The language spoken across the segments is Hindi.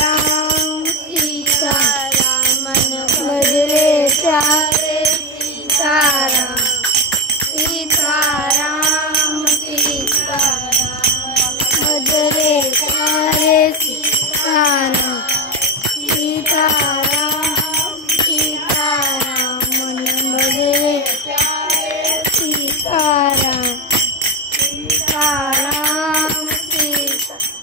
सीताराम सीताराम मन बजरे प्यारे सीताराम सीताराम सीताराम बजरे प्यारे सीताराम सीताराम सीताराम मन बजरे प्यारे सीताराम सीताराम सीताराम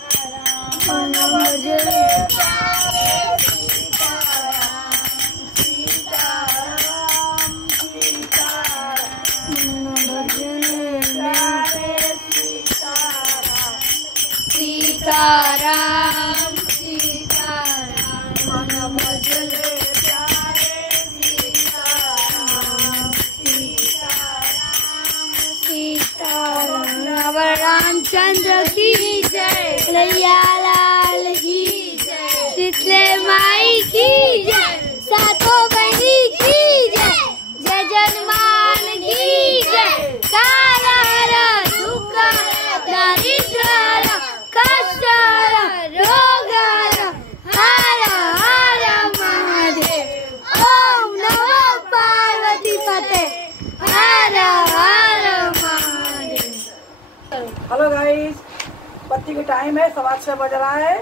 मन बजरे प्यारे सीताराम सीताराम सीताराम मन बजरे प्यारे सीताराम सीताराम सीताराम मन बजरे प्यारे सीताराम सीताराम सीताराम रामचंद्र की जय, कन्हैया लाल की जय, शीतले माई की जय, सातों बहनी की जय, जय जन्मान की जय। काला दुख दारिद्र कष्ट रोग हर हर महादेव। ओम नमो पार्वती पते हर हर महादेव। हेलो गाइस, बत्ती का टाइम है, 6:15 बज रहा है।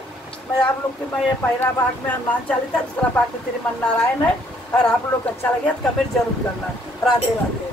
मैं आप लोग के मैं पहला भाग में हनुमान चालीसा, दूसरा भाग में श्रीमन नारायण है। और आप लोग को अच्छा लगे तो कमेंट जरूर करना। राधे राधे।